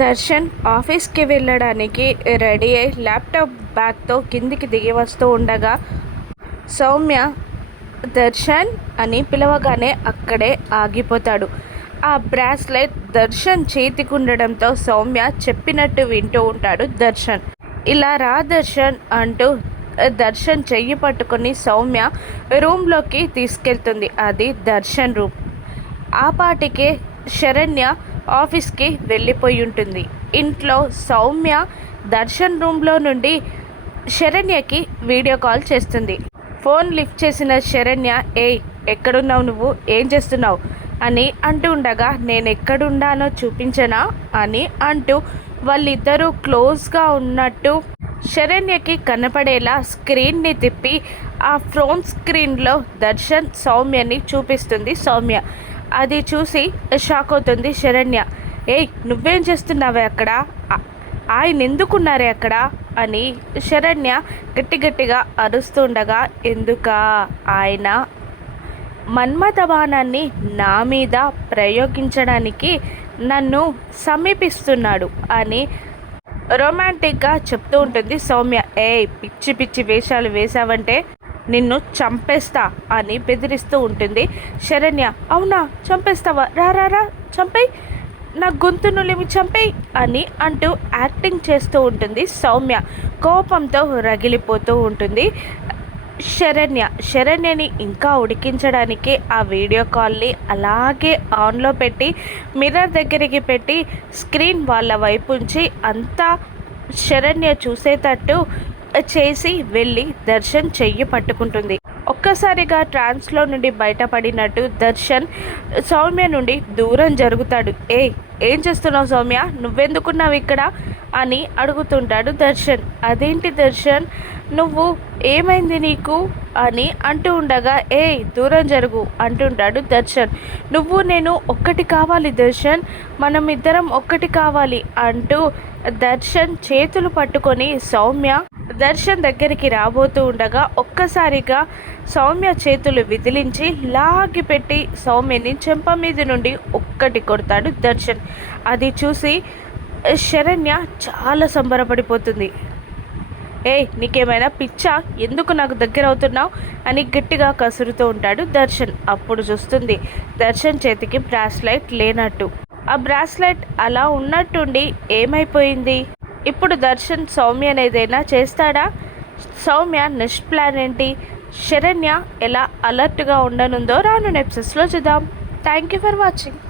దర్శన్ ఆఫీస్కి వెళ్ళడానికి రెడీ అయి ల్యాప్టాప్ బ్యాగ్తో కిందికి దిగి వస్తూ ఉండగా సౌమ్య దర్శన్ అని పిలవగానే అక్కడే ఆగిపోతాడు. ఆ బ్రాస్లెట్ దర్శన్ చేతికి ఉండడంతో సౌమ్య చెప్పినట్టు వింటూ ఉంటాడు దర్శన్. ఇలా రా దర్శన్ అంటూ దర్శన్ చెయ్యి పట్టుకొని సౌమ్య రూమ్లోకి తీసుకెళ్తుంది. అది దర్శన్ రూమ్. ఆ పాటికే శరణ్య ఆఫీస్కి వెళ్ళిపోయి ఉంటుంది. ఇంట్లో సౌమ్య దర్శన్ రూమ్లో నుండి శరణ్యకి వీడియో కాల్ చేస్తుంది. ఫోన్ లిఫ్ట్ చేసిన శరణ్య, ఏయ్ ఎక్కడున్నావు, నువ్వు ఏం చేస్తున్నావు అని అంటూ ఉండగా, నేను ఎక్కడున్నానో చూపించనా అని అంటూ వాళ్ళిద్దరూ క్లోజ్గా ఉన్నట్టు శరణ్యకి కనపడేలా స్క్రీన్ని తిప్పి ఆ ఫోన్ స్క్రీన్లో దర్శన్ సౌమ్యని చూపిస్తుంది సౌమ్య. అది చూసి షాక్ అవుతుంది శరణ్య. ఏయ్ నువ్వేం చేస్తున్నావే అక్కడ, ఆయన ఎందుకున్నారే అక్కడ అని శరణ్య గట్టిగా అరుస్తుండగా, ఎందుకా ఆయన మన్మథబాణాన్ని నా మీద ప్రయోగించడానికి నన్ను సమీపిస్తున్నాడు అని రొమాంటిక్గా చెప్తూ ఉంటుంది సౌమ్య. ఏయ్ పిచ్చి పిచ్చి వేషాలు వేశావంటే నిన్ను చంపేస్తా అని బెదిరిస్తూ ఉంటుంది శరణ్య. అవునా, చంపేస్తావా, రా రా రా చంపేయి, నా గొంతు నులిమి చంపేయి అని అంటూ యాక్టింగ్ చేస్తూ ఉంటుంది సౌమ్య. కోపంతో రగిలిపోతూ ఉంటుంది శరణ్యని ఇంకా ఉడికించడానికి ఆ వీడియో కాల్ని అలాగే ఆన్లో పెట్టి మిర్రర్ దగ్గరికి పెట్టి స్క్రీన్ వాళ్ళ వైపు ఉంచి అంతా శరణ్య చూసేటట్టు చేసి వెళ్ళి దర్శన్ చెయ్యి పట్టుకుంటుంది. ఒక్కసారిగా ట్రాన్స్లో నుండి బయటపడినట్టు దర్శన్ సౌమ్య నుండి దూరం జరుగుతాడు. ఏం చేస్తున్నావు సౌమ్య, నువ్వెందుకున్నావు ఇక్కడ అని అడుగుతుంటాడు దర్శన్. అదేంటి దర్శన్, నువ్వు ఏమైంది నీకు అని అంటూ ఉండగా, దూరం జరుగు అంటుంటాడు దర్శన్. నువ్వు నేను ఒక్కటి కావాలి దర్శన్, మనం ఇద్దరం ఒక్కటి కావాలి అంటూ దర్శన్ చేతులు పట్టుకొని సౌమ్య దర్శన్ దగ్గరికి రాబోతూ ఉండగా ఒక్కసారిగా సౌమ్య చేతులు విదిలించి లాగిపెట్టి సౌమ్యని చెంప మీద నుండి ఒక్కటి కొడతాడు దర్శన్. అది చూసి శరణ్య చాలా సంబరపడిపోతుంది. నీకేమైనా పిచ్చా, ఎందుకు నాకు దగ్గర అవుతున్నావు అని గట్టిగా కసురుతూ ఉంటాడు దర్శన్. అప్పుడు చూస్తుంది దర్శన్ చేతికి బ్రాస్లైట్ లేనట్టు. ఆ బ్రాస్లైట్ అలా ఉన్నట్టుండి ఏమైపోయింది. ఇప్పుడు దర్శన్ సౌమ్య ఏదైనా చేస్తాడా? సౌమ్య నెక్స్ట్ ప్లాన్ ఏంటి? శరణ్య ఎలా అలర్ట్గా ఉండనుందో రాను ఎపిసోడ్స్లో చూద్దాం. Thank you for watching.